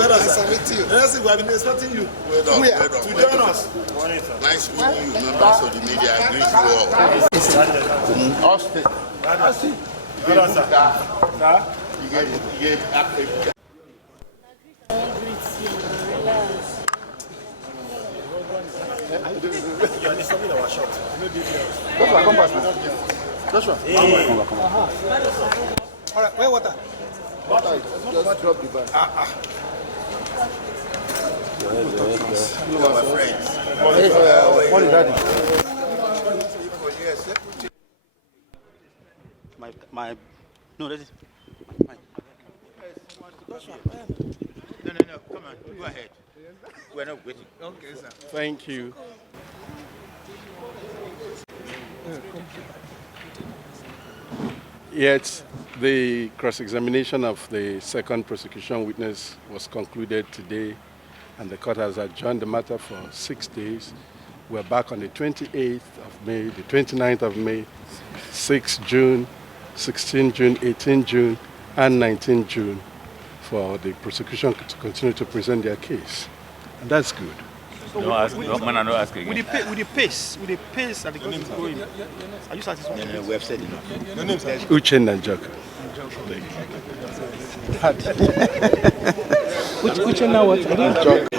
Well done, sir. We have been expecting you to join us. Nice meeting you, members of the media. I greet you all. Austin. Well done, sir. You get Africa. You are disturbing our shot. Joshua, come back. Joshua, come back. All right, where water? Water, just drop the bag. My friends. What is that? No, that is No, come on, go ahead. We're not waiting. Okay, sir. Thank you. Yet, the cross-examination of the second prosecution witness was concluded today, and the court has adjourned the matter for 6 days. We're back on the 28th of May, the 29th of May, 6 June, 16 June, 18 June, and 19 June for the prosecution to continue to present their case. And that's good. No, ask, no, man, I don't ask again. With the pace that the court is going, are you satisfied? No, we have said enough. Your name, sir? Uche Nanjaka. Uche now what?